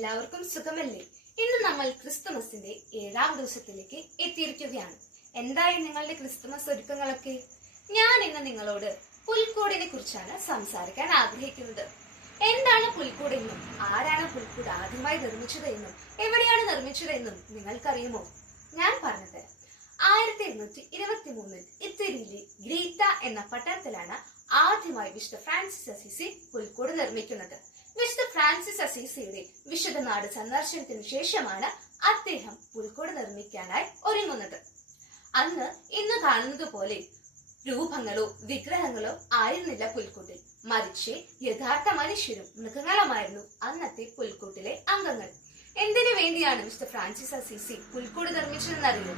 എല്ലാവർക്കും സുഖമല്ലേ? ഇന്ന് നമ്മൾ ക്രിസ്തുമസിന്റെ 7ാം ദിവസത്തിലേക്ക് എത്തിയിരിക്കുകയാണ്. എന്തായി നിങ്ങളുടെ ക്രിസ്തുമസ് ഒരുക്കങ്ങളൊക്കെ? ഞാൻ ഇന്ന് നിങ്ങളോട് പുൽക്കൂടിനെ കുറിച്ചാണ് സംസാരിക്കാൻ ആഗ്രഹിക്കുന്നത്. എന്താണ് പുൽക്കൂട് എന്നും ആരാണ് പുൽക്കൂട് ആദ്യമായി നിർമ്മിച്ചത് എന്നും എവിടെയാണ് നിർമ്മിച്ചത് എന്നും നിങ്ങൾക്കറിയുമോ? ഞാൻ പറഞ്ഞുതരാം. 1823 ഇറ്റലിയിലെ ഗ്രീത്ത എന്ന പട്ടണത്തിലാണ് ആദ്യമായി വിശുദ്ധ ഫ്രാൻസിസ് അസീസി പുൽക്കൂട് നിർമ്മിക്കുന്നത്. വിശുദ്ധ ഫ്രാൻസിസ് അസീസിയുടെ വിശുദ്ധ നാട് സന്ദർശനത്തിനു ശേഷമാണ് അദ്ദേഹം പുൽക്കൂട് നിർമ്മിക്കാനായി ഒരുങ്ങുന്നത്. അന്ന് ഇന്ന് കാണുന്നത് പോലെ രൂപങ്ങളോ വിഗ്രഹങ്ങളോ ആയിരുന്നില്ല പുൽക്കൂട്ടിൽ, മറിച്ച് യഥാർത്ഥ മനുഷ്യരും മൃഗങ്ങളുമായിരുന്നു അന്നത്തെ പുൽക്കൂട്ടിലെ അംഗങ്ങൾ. എന്തിനു വേണ്ടിയാണ് മിസ്റ്റർ ഫ്രാൻസിസ് അസീസി പുൽക്കൂട് നിർമ്മിച്ചതെന്നറിയോ?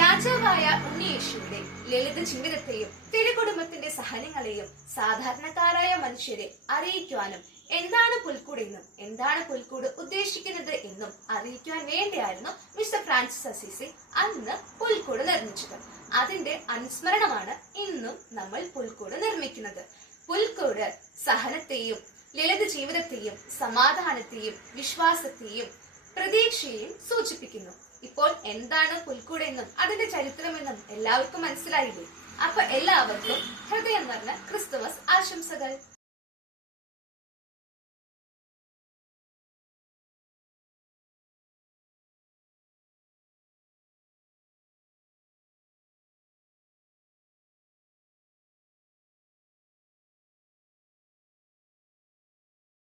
രാജാവായ ഉണ്ണിയേശുവിന്റെ ലളിത ജീവിതത്തെയും തിരുകുടുംബത്തിന്റെ സഹനങ്ങളെയും സാധാരണക്കാരായ മനുഷ്യരെ അറിയിക്കുവാനും എന്താണ് പുൽക്കൂട് എന്നും എന്താണ് പുൽക്കൂട് ഉദ്ദേശിക്കുന്നത് എന്നും അറിയിക്കുവാൻ വേണ്ടിയായിരുന്നു മിസ്റ്റർ ഫ്രാൻസിസ് അസീസി അന്ന് പുൽക്കൂട് നിർമ്മിച്ചത്. അതിന്റെ അനുസ്മരണമാണ് ഇന്നും നമ്മൾ പുൽക്കൂട് നിർമ്മിക്കുന്നത്. പുൽക്കൂട് സഹനത്തെയും ലളിത ജീവിതത്തെയും സമാധാനത്തെയും വിശ്വാസത്തെയും പ്രതീക്ഷയെയും സൂചിപ്പിക്കുന്നു. ഇപ്പോൾ എന്താണ് പുൽക്കൂട് എന്നും അതിന്റെ ചരിത്രമെന്നും എല്ലാവർക്കും മനസ്സിലായില്ലേ? അപ്പൊ എല്ലാവർക്കും ഹൃദയം നിറഞ്ഞ ക്രിസ്തുമസ് ആശംസകൾ.